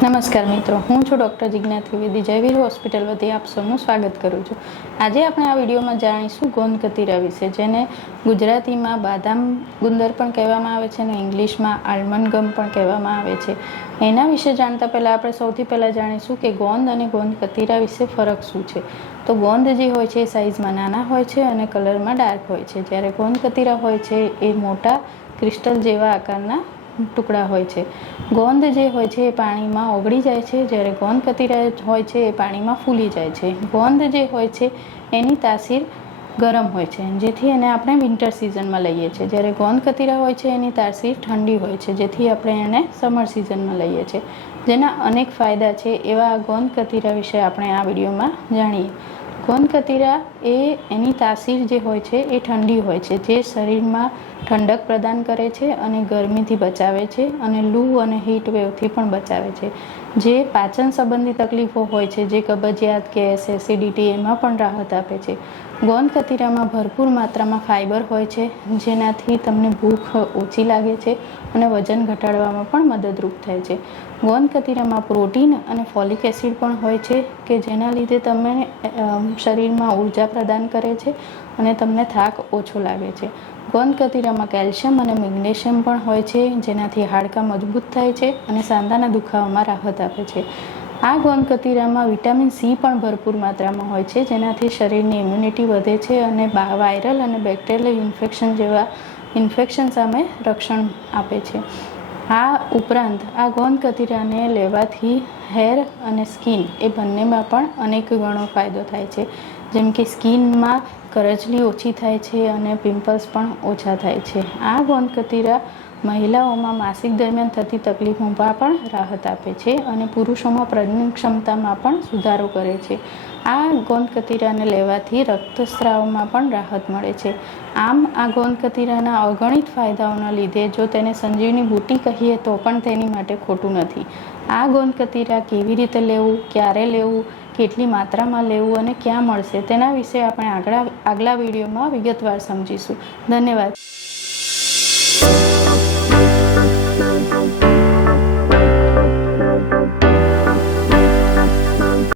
નમસ્કાર મિત્રો, હું છું ડૉક્ટર જિજ્ઞા ત્રિવેદી. જયવીર હોસ્પિટલ વતી આપ સૌનું સ્વાગત કરું છું. આજે આપણે આ વિડીયોમાં જાણીશું ગોંદ કતીરા વિશે, જેને ગુજરાતીમાં બાદામ ગુંદર પણ કહેવામાં આવે છે અને ઇંગ્લિશમાં આલમંડ ગમ પણ કહેવામાં આવે છે. એના વિશે જાણતા પહેલાં આપણે સૌથી પહેલાં જાણીશું કે ગોંદ અને ગોંદ કતીરા વિશે ફરક શું છે. તો ગોંદ જે હોય છે એ સાઇઝમાં નાના હોય છે અને કલરમાં ડાર્ક હોય છે, જ્યારે ગોંદ કતીરા હોય છે એ મોટા ક્રિસ્ટલ જેવા આકારના ટુકડા હોય છે. ગોંદ જે હોય છે એ પાણીમાં ઓગળી જાય છે, જ્યારે ગોંદ કતીરા હોય છે એ પાણીમાં ફૂલી જાય છે. ગોંદ જે હોય છે એની તાસીર ગરમ હોય છે, જેથી એને આપણે વિન્ટર સિઝનમાં લઈએ છીએ, જ્યારે ગોંદ કતીરા હોય છે એની તાસીર ઠંડી હોય છે, જેથી આપણે એને સમર સિઝનમાં લઈએ છીએ. જેના અનેક ફાયદા છે, એવા ગોંદ કતીરા વિશે આપણે આ વિડીયોમાં જાણીએ. ગોંદ કતીરા એની તાસીર જે હોય છે એ ઠંડી હોય છે, જે શરીરમાં ઠંડક પ્રદાન કરે છે અને ગરમીથી બચાવે છે અને લૂ અને હીટ વેવથી પણ બચાવે છે. જે પાચન સંબંધી તકલીફો હોય છે, જે કબજિયાત, ગેસ, એસિડિટી, એમાં પણ રાહત આપે છે. ગોંદ કતીરામાં ભરપૂર માત્રામાં ફાઇબર હોય છે, જેનાથી તમને ભૂખ ઓછી લાગે છે અને વજન ઘટાડવામાં પણ મદદરૂપ થાય છે. ગોંદ કતીરામાં પ્રોટીન અને ફોલિક એસિડ પણ હોય છે, કે જેના લીધે તમે શરીરમાં ઉર્જા પ્રદાન કરે છે અને તમને થાક ઓછો લાગે છે. ગોંદ કતીરામાં કેલ્શિયમ અને મેગ્નેશિયમ પણ હોય છે, જેનાથી હાડકાં મજબૂત થાય છે અને સાંધાના દુખાવામાં રાહત આપે છે. આ ગોંદ કતીરામાં વિટામિન સી પણ ભરપૂર માત્રામાં હોય છે, જેનાથી શરીરની ઇમ્યુનિટી વધે છે અને વાયરલ અને બેક્ટેરિયલ ઇન્ફેક્શન સામે રક્ષણ આપે છે. આ ઉપરાંત આ ગોંદ કતીરાને લેવાથી હેર અને સ્કિન એ બંનેમાં પણ અનેક ગણો ફાયદો થાય છે, જેમ કે સ્કિનમાં કરચલી ઓછી થાય છે અને પિમ્પલ્સ પણ ઓછા થાય છે. આ ગોંદ કતીરા મહિલાઓમાં માસિક દરમિયાન થતી તકલીફોમાં પણ રાહત આપે છે અને પુરુષોમાં પ્રજનન ક્ષમતામાં પણ સુધારો કરે છે. આ ગોંદ કતીરાને લેવાથી રક્તસ્રાવમાં પણ રાહત મળે છે. આમ આ ગોંદ કતીરાના અગણિત ફાયદાઓના લીધે જો તેને સંજીવની બુટી કહીએ તો પણ તેની માટે ખોટું નથી. આ ગોંદ કતીરા કેવી રીતે લેવું, ક્યારે લેવું, કેટલી માત્રામાં લેવું અને ક્યાં મળશે, તેના વિશે આપણે આગલા વિડીયોમાં વિગતવાર સમજીશું. ધન્યવાદ.